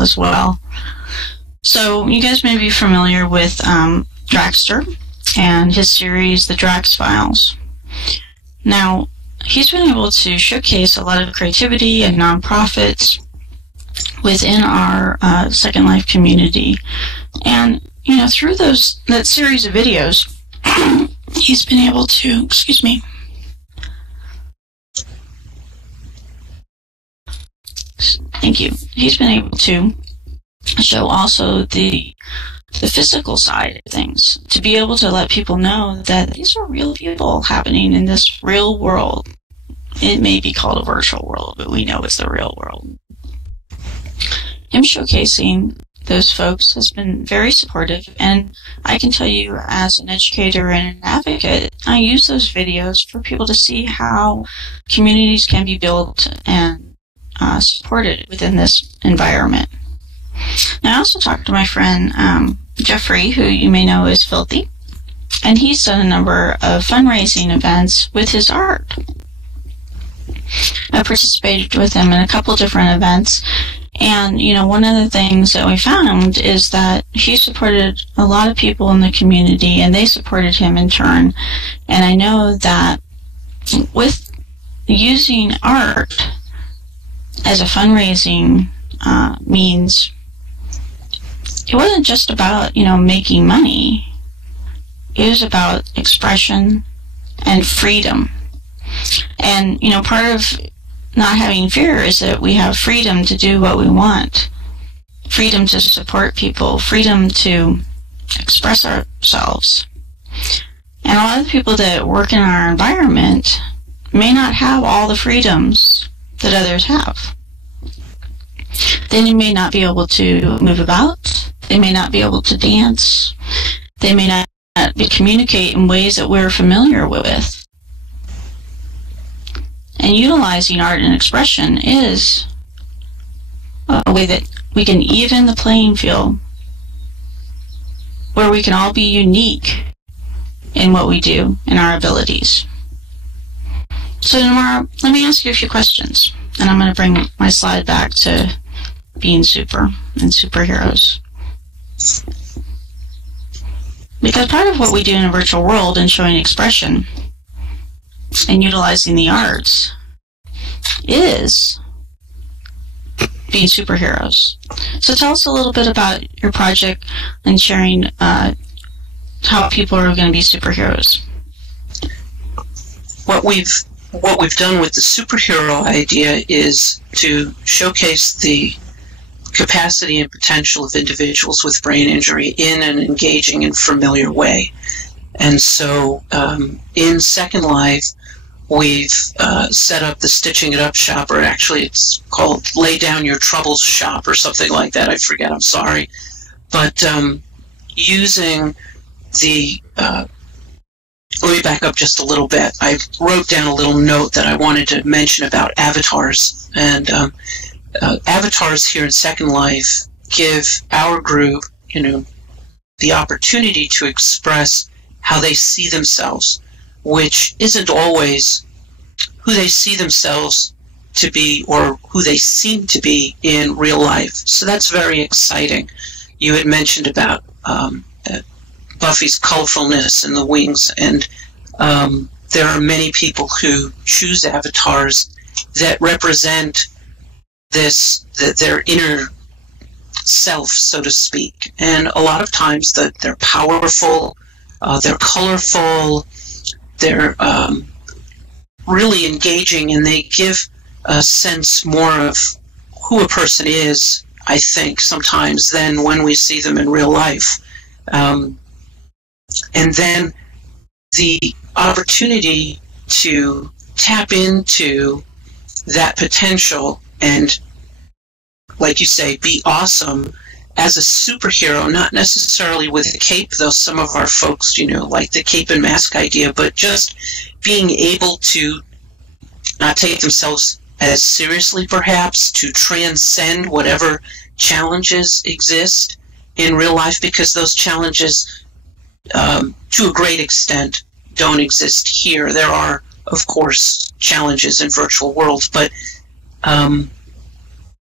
channel as well. So you guys may be familiar with Draxter and his series, The Drax Files. Now, he's been able to showcase a lot of creativity and nonprofits within our Second Life community. And, you know, through that series of videos, he's been able to, excuse me, thank you. He's been able to show also the physical side of things, to be able to let people know that these are real people happening in this real world. It may be called a virtual world, but we know it's the real world. Him showcasing those folks has been very supportive, and I can tell you as an educator and an advocate, I use those videos for people to see how communities can be built and supported within this environment. Now, I also talked to my friend Jeffrey, who you may know is Filthy, and he's done a number of fundraising events with his art. I participated with him in a couple different events, and you know, one of the things that we found is that he supported a lot of people in the community, and they supported him in turn. And I know that with using art as a fundraising means, it wasn't just about, you know, making money. It was about expression and freedom. And, you know, part of not having fear is that we have freedom to do what we want, freedom to support people, freedom to express ourselves. And a lot of the people that work in our environment may not have all the freedoms that others have. They may not be able to move about. They may not be able to dance. They may not communicate in ways that we're familiar with. And utilizing art and expression is a way that we can even the playing field, where we can all be unique in what we do and our abilities. So tomorrow, let me ask you a few questions, and I'm going to bring my slide back to being super and superheroes. Because part of what we do in a virtual world and showing expression and utilizing the arts is being superheroes. So tell us a little bit about your project and sharing how people are going to be superheroes. What we've done with the superhero idea is to showcase the capacity and potential of individuals with brain injury in an engaging and familiar way. And so in Second Life, we've set up the Stitching It Up shop, or actually it's called Lay Down Your Troubles shop or something like that. I forget, I'm sorry. But using the, let me back up just a little bit. I wrote down a little note that I wanted to mention about avatars. And avatars here in Second Life give our group, you know, the opportunity to express how they see themselves, which isn't always who they see themselves to be or who they seem to be in real life. So that's very exciting. You had mentioned about Buffy's colorfulness and the wings, and there are many people who choose avatars that represent their inner self, so to speak. And a lot of times that they're powerful, they're colorful, they're really engaging, and they give a sense more of who a person is, I think, sometimes than when we see them in real life. And then the opportunity to tap into that potential and, like you say, be awesome as a superhero, not necessarily with a cape, though some of our folks, you know, like the cape and mask idea, but just being able to not take themselves as seriously, perhaps, to transcend whatever challenges exist in real life, because those challenges, to a great extent, don't exist here. There are, of course, challenges in virtual worlds, but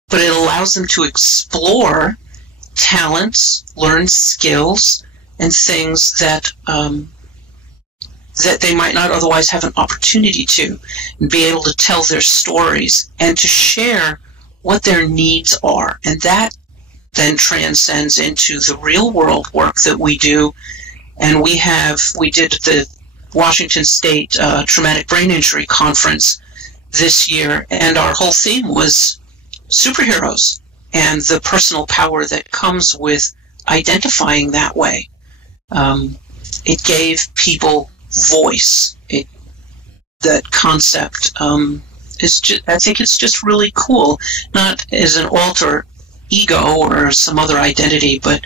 but it allows them to explore talents, learn skills, and things that that they might not otherwise have an opportunity to, and be able to tell their stories and to share what their needs are. And that then transcends into the real world work that we do. And we did the Washington State Traumatic Brain Injury Conference this year, and our whole theme was superheroes and the personal power that comes with identifying that way. It gave people voice. That concept is just, I think it's just really cool, not as an alter ego or some other identity, but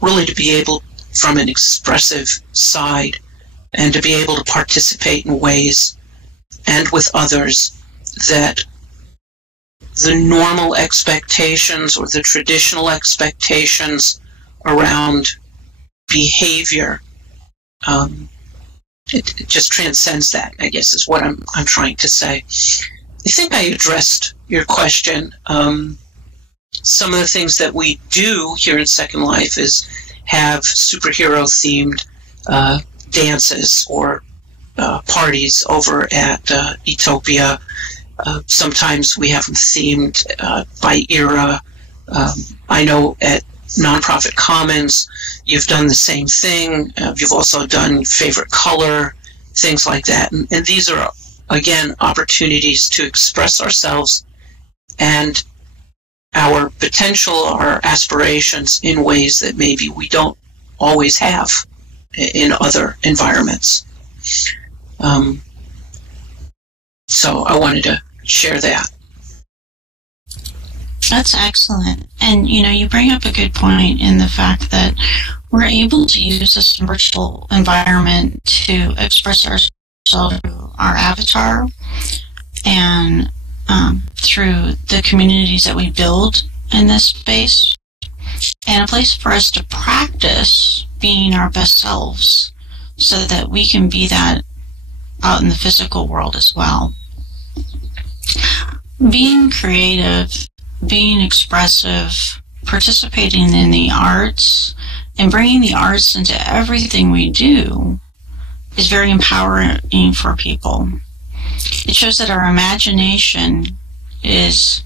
really to be able, from an expressive side, and to be able to participate in ways and with others that the normal expectations or the traditional expectations around behavior, it just transcends that, I guess, is what I'm trying to say. I think I addressed your question. Some of the things that we do here in Second Life is have superhero-themed dances or parties over at Utopia. Sometimes we have them themed by era. I know at Nonprofit Commons, you've done the same thing. You've also done favorite color, things like that. And these are, again, opportunities to express ourselves and our potential, our aspirations in ways that maybe we don't always have in other environments. So I wanted to share that. That's excellent. And, you bring up a good point in the fact that we're able to use this virtual environment to express ourselves through our avatar and through the communities that we build in this space, and a place for us to practice being our best selves so that we can be that out in the physical world as well. Being creative, being expressive, participating in the arts, and bringing the arts into everything we do is very empowering for people. It shows that our imagination is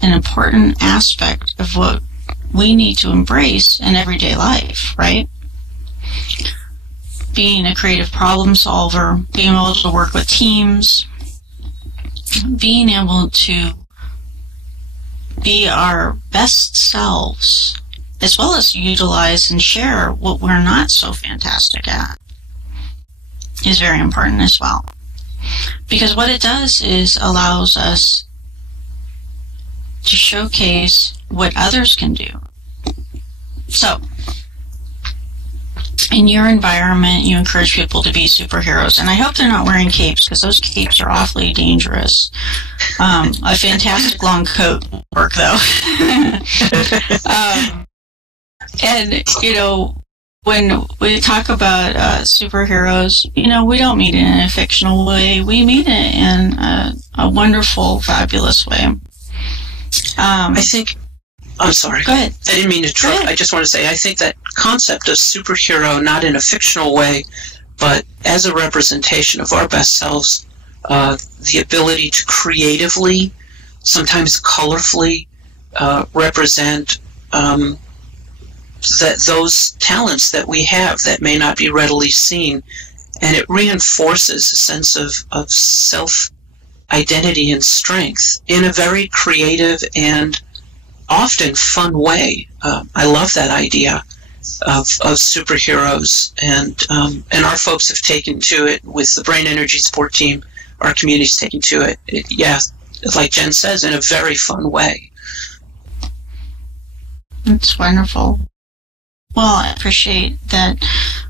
an important aspect of what we need to embrace in everyday life, right? Being a creative problem solver, being able to work with teams, being able to be our best selves, as well as utilize and share what we're not so fantastic at, is very important as well. Because what it does is allows us to showcase what others can do. So, in your environment, you encourage people to be superheroes. And I hope they're not wearing capes, because those capes are awfully dangerous. A fantastic long coat will work, though. And, when we talk about superheroes, we don't mean it in a fictional way. We mean it in a wonderful, fabulous way. I think, I'm sorry. Go ahead. I didn't mean to interrupt. I just want to say, I think that concept of superhero, not in a fictional way, but as a representation of our best selves, the ability to creatively, sometimes colorfully, represent those talents that we have that may not be readily seen. And it reinforces a sense of self-identity and strength in a very creative and often fun way. I love that idea of superheroes, and our folks have taken to it with the Brain Energy Support Team. Our community's taken to it, yeah, like Jen says, in a very fun way. That's wonderful. Well, I appreciate that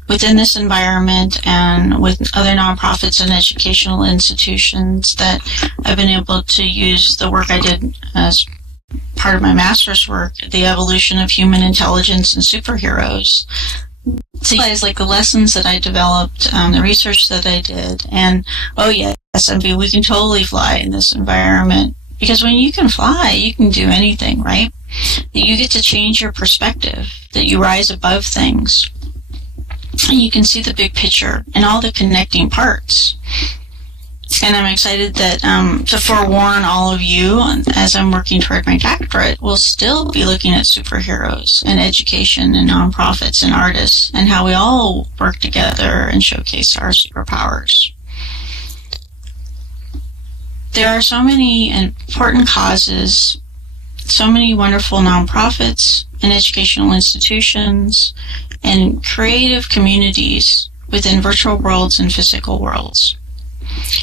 within this environment and with other nonprofits and educational institutions that I've been able to use the work I did as part of my master's work, the evolution of human intelligence and superheroes, to realize like the lessons that I developed, the research that I did, and oh yes, I mean, we can totally fly in this environment Because when you can fly, you can do anything, right? You get to change your perspective, that you rise above things. And you can see the big picture and all the connecting parts. And I'm excited that to forewarn all of you, as I'm working toward my doctorate, we'll still be looking at superheroes and education and nonprofits and artists and how we all work together and showcase our superpowers. There are so many important causes, so many wonderful nonprofits and educational institutions and creative communities within virtual worlds and physical worlds.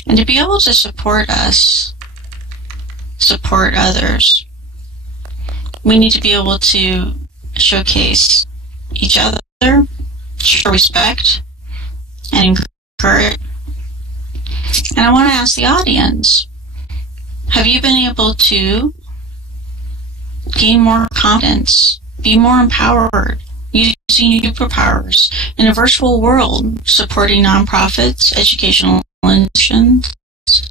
And to be able to support us, support others, we need to be able to showcase each other, show respect, and encourage. And I want to ask the audience, have you been able to gain more confidence, be more empowered, using superpowers in a virtual world, supporting nonprofits, educational institutions,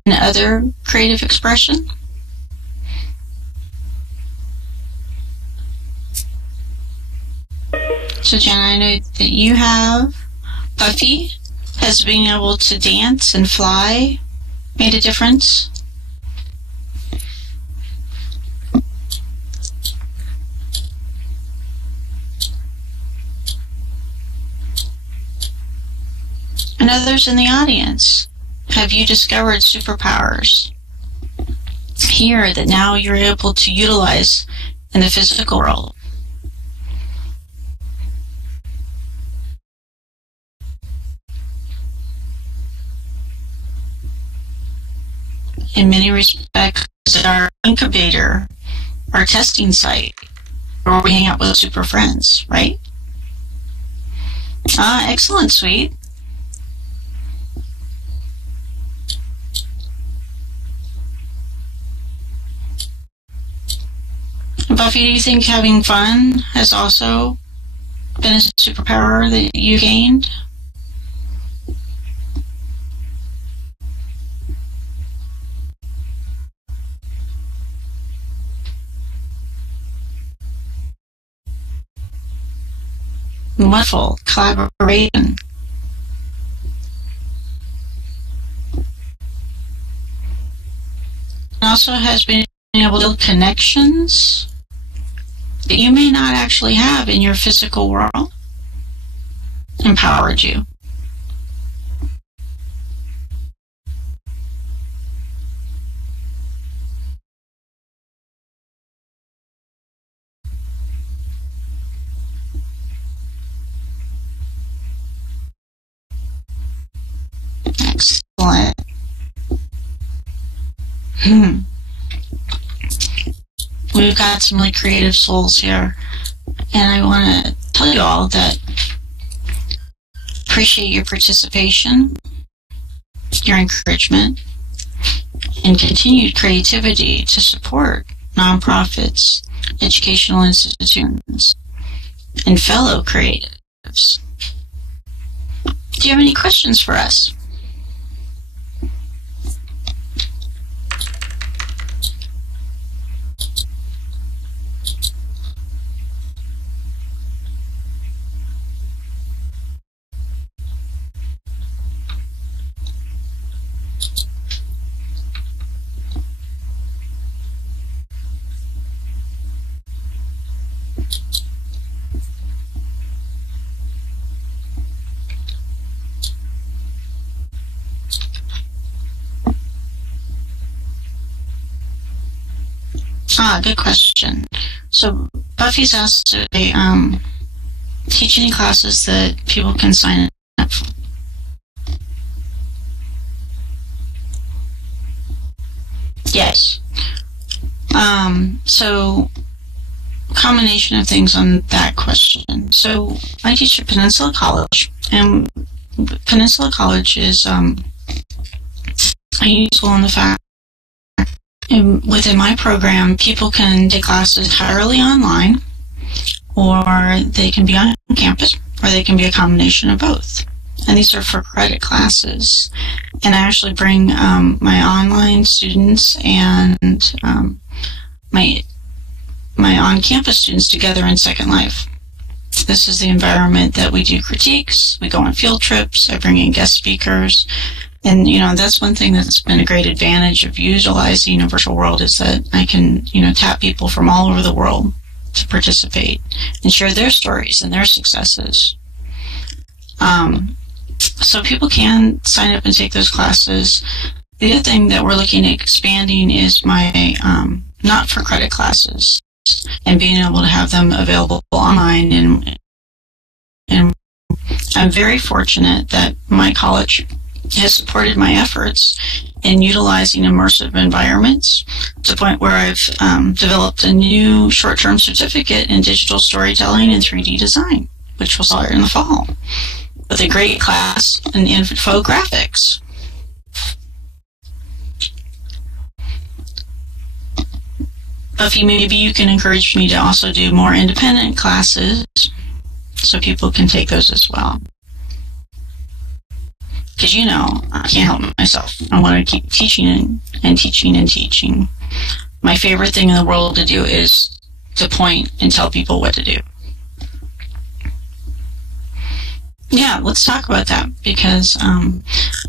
and other creative expression? So Jenna, I know that you have. Buffy, has being able to dance and fly made a difference? And others in the audience, have you discovered superpowers here that now you're able to utilize in the physical world? In many respects, our incubator, our testing site, where we hang out with super friends, right? Excellent, sweet. Buffy, do you think having fun has also been a superpower that you gained? Wonderful collaboration. Also has been able to build connections that you may not actually have in your physical world. Empowered you. Excellent. We've got some really creative souls here, and I want to tell you all that appreciate your participation, your encouragement, and continued creativity to support nonprofits, educational institutions, and fellow creatives. Do you have any questions for us? Good question. So Buffy's asked to teach any classes that people can sign up for. Yes. So combination of things on that question. So I teach at Peninsula College, and Peninsula College is a school in the fact. And within my program, people can take classes entirely online, or they can be on campus, or they can be a combination of both. and these are for credit classes. And I actually bring my online students and my on-campus students together in Second Life. This is the environment that we do critiques, we go on field trips, I bring in guest speakers, and that's one thing that's been a great advantage of utilizing a virtual world is that I can tap people from all over the world to participate and share their stories and their successes. So people can sign up and take those classes. The other thing that we're looking at expanding is my not-for-credit classes and being able to have them available online. And I'm very fortunate that my college has supported my efforts in utilizing immersive environments to the point where I've developed a new short-term certificate in digital storytelling and 3D design, which will start in the fall, with a great class in infographics. But maybe you can encourage me to also do more independent classes so people can take those as well. Because I can't help myself. I want to keep teaching and teaching and teaching. My favorite thing in the world to do is to point and tell people what to do. Yeah, let's talk about that, because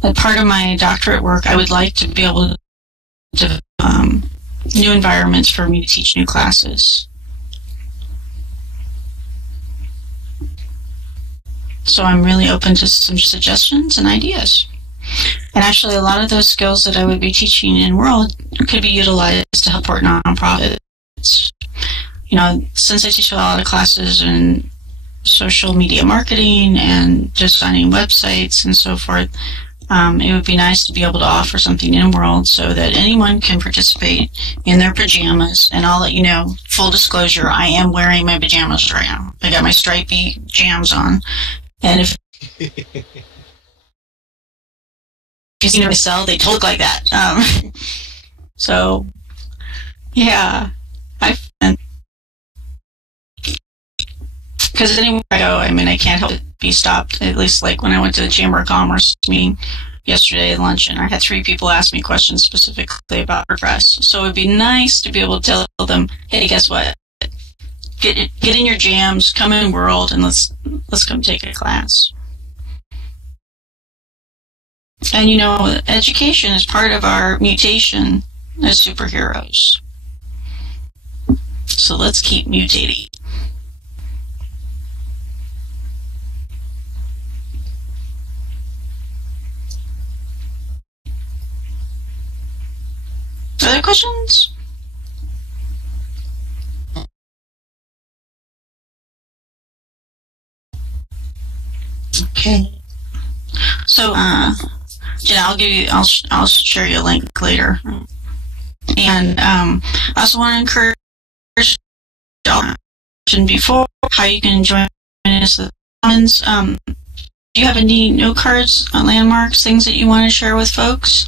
as part of my doctorate work, I would like to be able to new environments for me to teach new classes. So I'm really open to some suggestions and ideas. And actually, a lot of those skills that I would be teaching in World could be utilized to help support nonprofits. Since I teach a lot of classes in social media marketing and designing websites and so forth, it would be nice to be able to offer something in World so that anyone can participate in their pajamas. And I'll let you know, full disclosure, I am wearing my pajamas right now. I got my stripy jams on. And if you've seen NPSL, they look like that. So, yeah. Because anywhere I go, I can't help it be stopped. At least like when I went to the Chamber of Commerce meeting yesterday at lunch, and I had 3 people ask me questions specifically about WordPress. So it would be nice to be able to tell them, hey, guess what? Get in your jams, come in World, and let's come take a class. And education is part of our mutation as superheroes. So let's keep mutating. Other questions? Okay. So, Jenna, I'll share you a link later. And I also want to encourage you before how you can join us in the comments. Do you have any note cards, landmarks, things that you want to share with folks?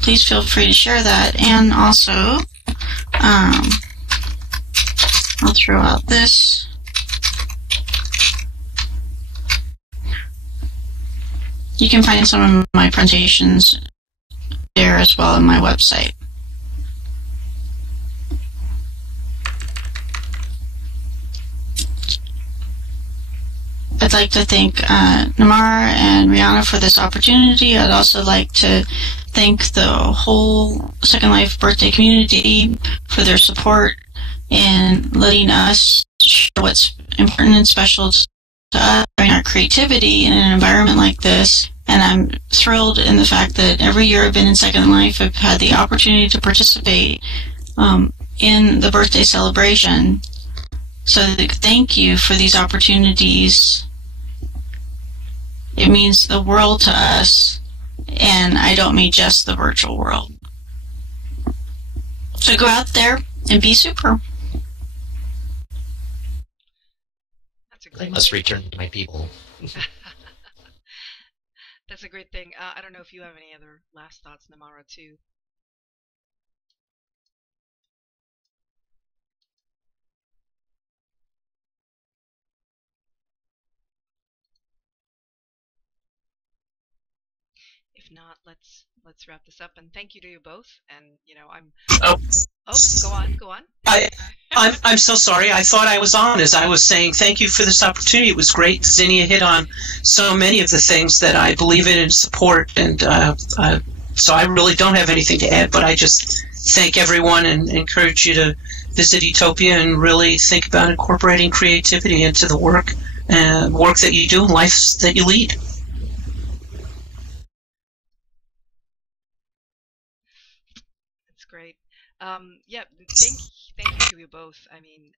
Please feel free to share that. And also, I'll throw out this. You can find some of my presentations there as well on my website. I'd like to thank Namara and Rihanna for this opportunity. I'd also like to thank the whole Second Life birthday community for their support in letting us share what's important and special to us, our creativity in an environment like this. And I'm thrilled in the fact that every year I've been in Second Life, I've had the opportunity to participate in the birthday celebration. So thank you for these opportunities. It means the world to us, and I don't mean just the virtual world. So go out there and be super. That's a great. I must return to my people. That's a great thing. I don't know if you have any other last thoughts, Namara, too. if not, let's wrap this up. And thank you to you both. And I'm. Oh, Oh, go on. I'm so sorry. I thought I was on as I was saying thank you for this opportunity. It was great. Zinnia hit on so many of the things that I believe in and support, and so I really don't have anything to add, but I just thank everyone and encourage you to visit Utopia and really think about incorporating creativity into the work that you do and life that you lead. That's great. Yeah, thank you to you both. I mean,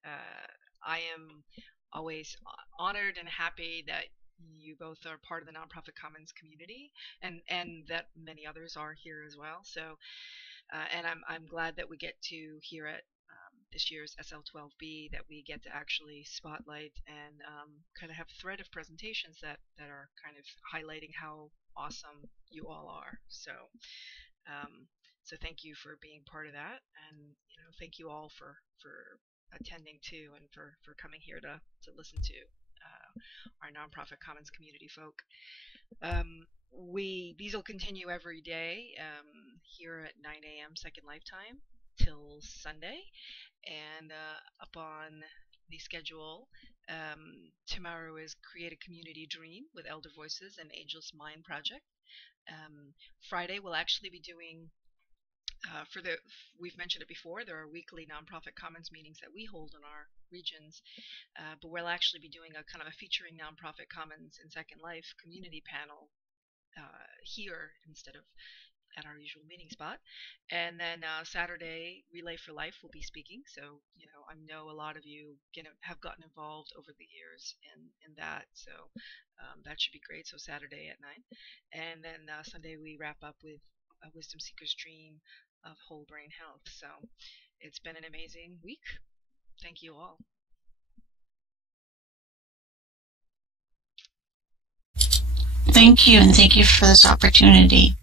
I am always honored and happy that you both are part of the Nonprofit Commons community, and that many others are here as well. So, and I'm glad that we get to here at this year's SL12B that we get to actually spotlight and kind of have a thread of presentations that are kind of highlighting how awesome you all are. So. Um, so thank you for being part of that, and thank you all for attending too, and for coming here to listen to our nonprofit commons community folk. These will continue every day here at 9 a.m. Second Lifetime till Sunday, and up on the schedule. Tomorrow is Create a Community Dream with Elder Voices and Angel's Mind Project. Friday we'll actually be doing we've mentioned it before, there are weekly nonprofit commons meetings that we hold in our regions, but we'll actually be doing a kind of a featuring nonprofit commons in Second Life community panel here instead of at our usual meeting spot. And then Saturday, Relay for Life will be speaking. So, I know a lot of you have gotten involved over the years in that. So that should be great. So Saturday at 9. And then Sunday we wrap up with a Wisdom Seeker's Dream of Whole Brain Health. So it's been an amazing week. Thank you all. Thank you, and thank you for this opportunity.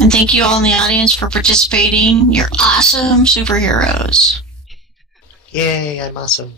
And thank you all in the audience for participating. You're awesome superheroes. Yay, I'm awesome.